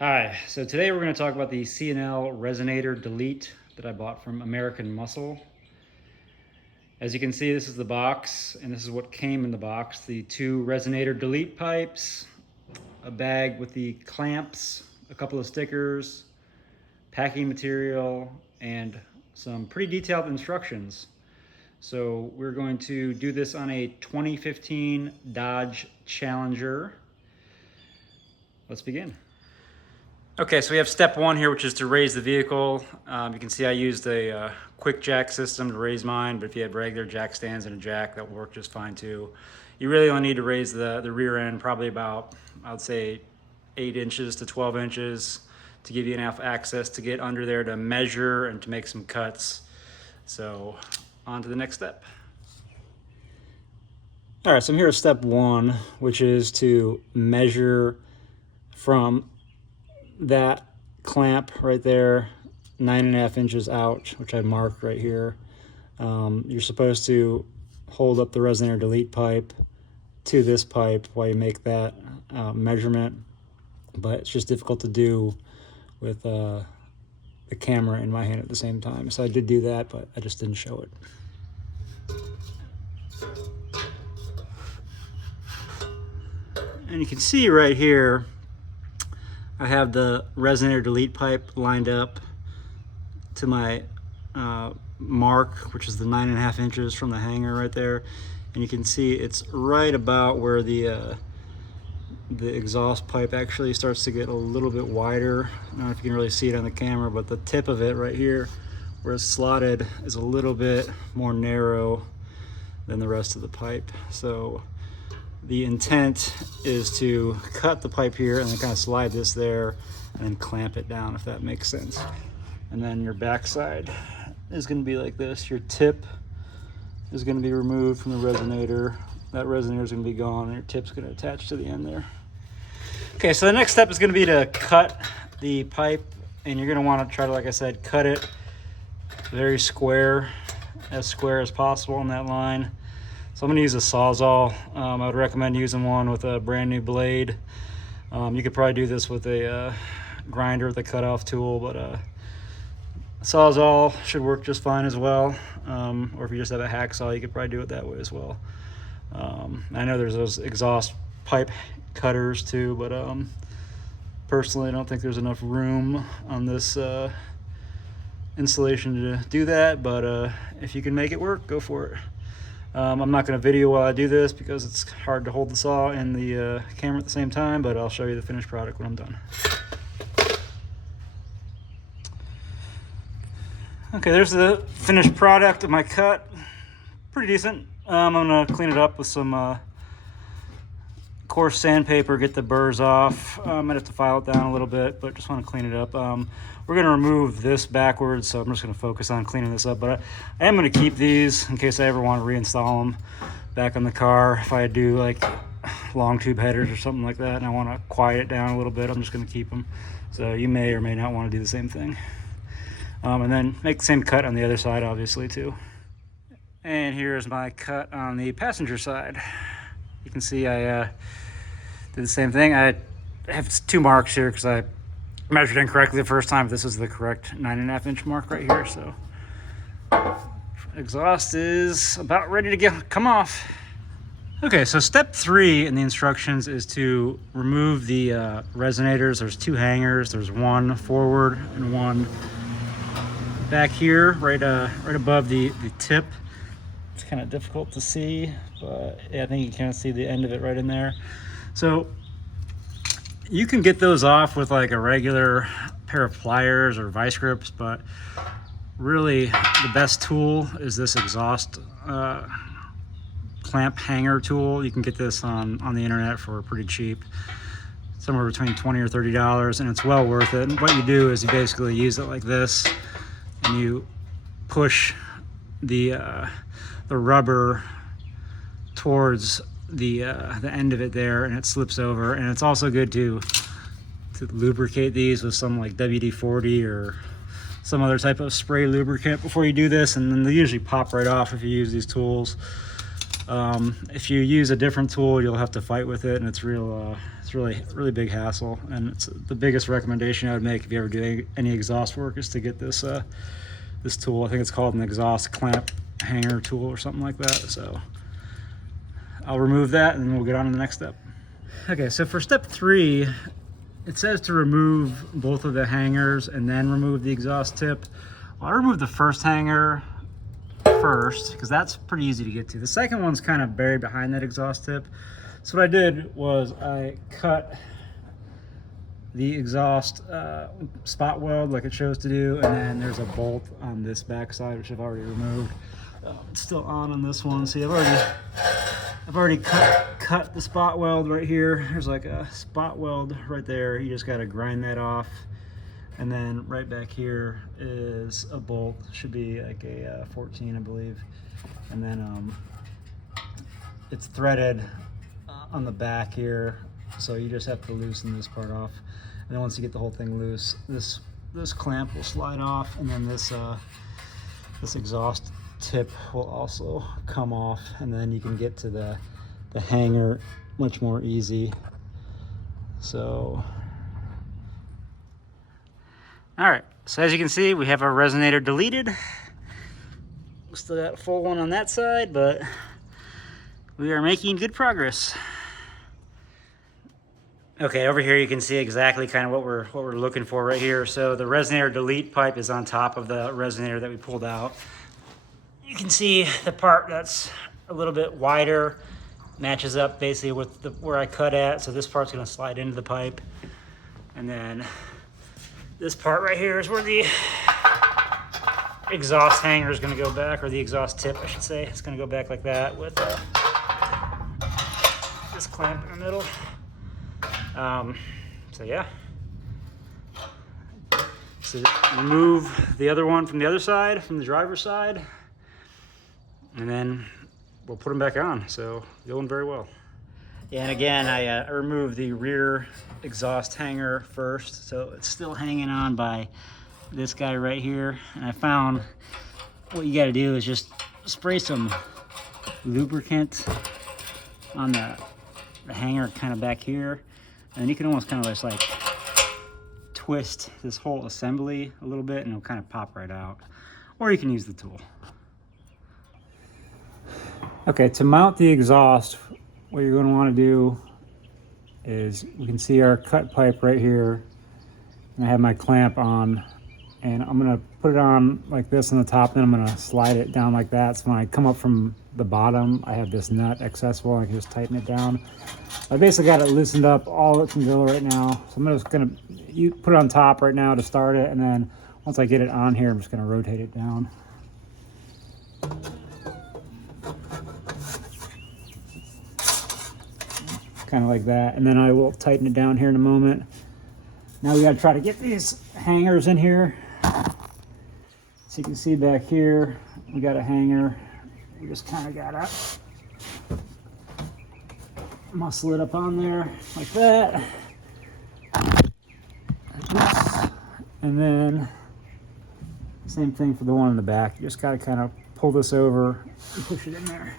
Hi, so today we're going to talk about the C&L Resonator Delete that I bought from American Muscle. As you can see, this is the box, and this is what came in the box. The two Resonator Delete pipes, a bag with the clamps, a couple of stickers, packing material, and some pretty detailed instructions. So we're going to do this on a 2015 Dodge Challenger. Let's begin. Okay, so we have step one here, which is to raise the vehicle. You can see I used a quick jack system to raise mine, but if you have regular jack stands and a jack, that will work just fine too. You really only need to raise the rear end probably about, I would say, 8 inches to 12 inches to give you enough access to get under there to measure and to make some cuts. So on to the next step. All right, so I'm here at step one, which is to measure from that clamp right there 9.5 inches out, which I marked right here. You're supposed to hold up the resonator delete pipe to this pipe while you make that measurement, but it's just difficult to do with the camera in my hand at the same time. So I did do that, but I just didn't show it. And you can see right here I have the resonator delete pipe lined up to my mark, which is the 9.5 inches from the hanger right there. And you can see it's right about where the exhaust pipe actually starts to get a little bit wider. I don't know if you can really see it on the camera, but the tip of it right here, where it's slotted, is a little bit more narrow than the rest of the pipe. So the intent is to cut the pipe here and then kind of slide this there and then clamp it down, if that makes sense. And then your backside is going to be like this. Your tip is going to be removed from the resonator. That resonator is going to be gone and your tip's going to attach to the end there. Okay, so the next step is going to be to cut the pipe, and you're going to want to try to, like I said, cut it very square as possible on that line. So I'm going to use a Sawzall. I would recommend using one with a brand new blade. You could probably do this with a grinder with a cutoff tool, but a Sawzall should work just fine as well. Or if you just have a hacksaw, you could probably do it that way as well. I know there's those exhaust pipe cutters too, but personally I don't think there's enough room on this installation to do that, but if you can make it work, go for it. I'm not going to video while I do this because it's hard to hold the saw and the camera at the same time, but I'll show you the finished product when I'm done. Okay, there's the finished product of my cut. Pretty decent. I'm going to clean it up with some coarse sandpaper, get the burrs off. I might have to file it down a little bit, but just want to clean it up. We're going to remove this backwards, so I'm just going to focus on cleaning this up. But I am going to keep these in case I ever want to reinstall them back on the car. If I do like long tube headers or something like that and I want to quiet it down a little bit, I'm just going to keep them. So you may or may not want to do the same thing. And then make the same cut on the other side, obviously, too. And here's my cut on the passenger side. You can see I did the same thing. I have 2 marks here because I measured incorrectly the first time. This is the correct 9.5 inch mark right here. So exhaust is about ready to come off. Okay, so step 3 in the instructions is to remove the resonators. There's 2 hangers. There's one forward and one back here, right above the tip. It's kind of difficult to see, but yeah, I think you can see the end of it right in there. So you can get those off with like a regular pair of pliers or vice grips, but really the best tool is this exhaust clamp hanger tool. You can get this on the internet for pretty cheap, somewhere between $20 or $30, and it's well worth it. And what you do is you basically use it like this, and you push the rubber towards the end of it there, and it slips over. And it's also good to lubricate these with some like WD-40 or some other type of spray lubricant before you do this, and then they usually pop right off if you use these tools. If you use a different tool, you'll have to fight with it, and it's really big hassle. And it's the biggest recommendation I would make if you ever do any exhaust work is to get this this tool. I think it's called an exhaust clamp hanger tool or something like that. So I'll remove that and then we'll get on to the next step. Okay, so for step 3, it says to remove both of the hangers and then remove the exhaust tip. Well, I removed the first hanger first because that's pretty easy to get to. The second one's kind of buried behind that exhaust tip. So what I did was I cut the exhaust spot weld like it shows to do, and then there's a bolt on this back side which I've already removed. It's still on this one. See, I've already cut the spot weld right here. There's like a spot weld right there. You just got to grind that off. And then right back here is a bolt. Should be like a 14, I believe. And then it's threaded on the back here. So you just have to loosen this part off. And then once you get the whole thing loose, this clamp will slide off, and then this exhaust tip will also come off, and then you can get to the hanger much more easy. So all right, so as you can see, we have our resonator deleted. We still got a full one on that side, but we are making good progress. Okay, over here you can see exactly kind of what we're looking for right here. So the resonator delete pipe is on top of the resonator that we pulled out. You can see the part that's a little bit wider matches up basically with where I cut at. So this part's gonna slide into the pipe. And then this part right here is where the exhaust hanger is gonna go back, or the exhaust tip, I should say. It's gonna go back like that with this clamp in the middle. So yeah. So remove the other one from the other side, from the driver's side, and then we'll put them back on. So going very well. Yeah, and again, I removed the rear exhaust hanger first, so it's still hanging on by this guy right here. And I found what you got to do is just spray some lubricant on the hanger kind of back here, and then you can almost kind of just like twist this whole assembly a little bit, and it'll kind of pop right out. Or you can use the tool. Okay, to mount the exhaust, what you're going to want to do is, we can see our cut pipe right here, and I have my clamp on, and I'm going to put it on like this on the top, and then I'm going to slide it down like that. So when I come up from the bottom, I have this nut accessible, I can just tighten it down. I basically got it loosened up all it can go right now. So I'm just going to put it on top right now to start it, and then once I get it on here, I'm just going to rotate it down. Kind of like that, and then I will tighten it down here in a moment. Now we got to try to get these hangers in here. So you can see back here, we got a hanger. We just kind of gotta muscle it up on there like that. Like this. And then same thing for the one in the back. You just gotta kind of pull this over and push it in there.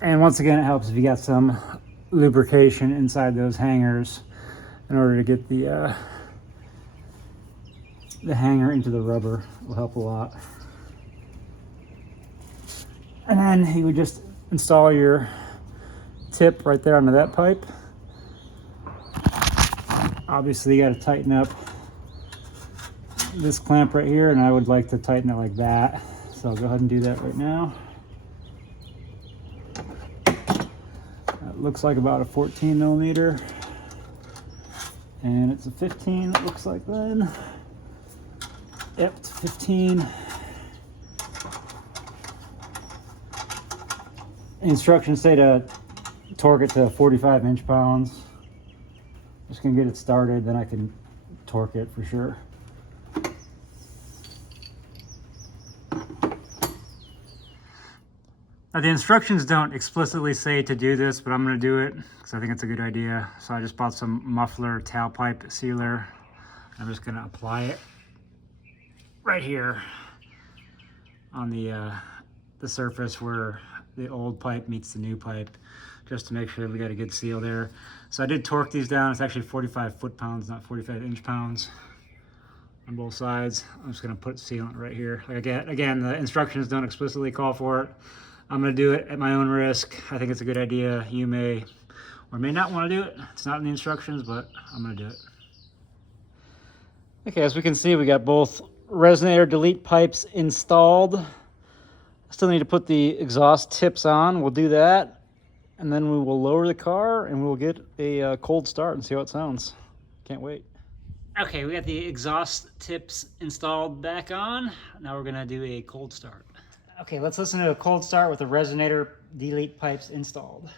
And once again, it helps if you got some lubrication inside those hangers in order to get the hanger into the rubber. It will help a lot. And then you would just install your tip right there onto that pipe. Obviously, you got to tighten up this clamp right here, and I would like to tighten it like that. So I'll go ahead and do that right now. It looks like about a 14 millimeter, and it's a 15, it looks like then. Yep, it's 15. instructions say to torque it to 45 inch-pounds. Just gonna get it started, then I can torque it for sure. Now the instructions don't explicitly say to do this, but I'm gonna do it because I think it's a good idea. So I just bought some muffler tailpipe sealer. I'm just gonna apply it right here on the surface where the old pipe meets the new pipe, just to make sure we got a good seal there. So I did torque these down. It's actually 45 foot-pounds, not 45 inch-pounds on both sides. I'm just gonna put sealant right here. Like again, the instructions don't explicitly call for it. I'm gonna do it at my own risk. I think it's a good idea. You may or may not wanna do it. It's not in the instructions, but I'm gonna do it. Okay, as we can see, we got both resonator delete pipes installed. Still need to put the exhaust tips on. We'll do that. And then we will lower the car and we'll get a cold start and see how it sounds. Can't wait. Okay, we got the exhaust tips installed back on. Now we're gonna do a cold start. Okay, let's listen to a cold start with the resonator delete pipes installed.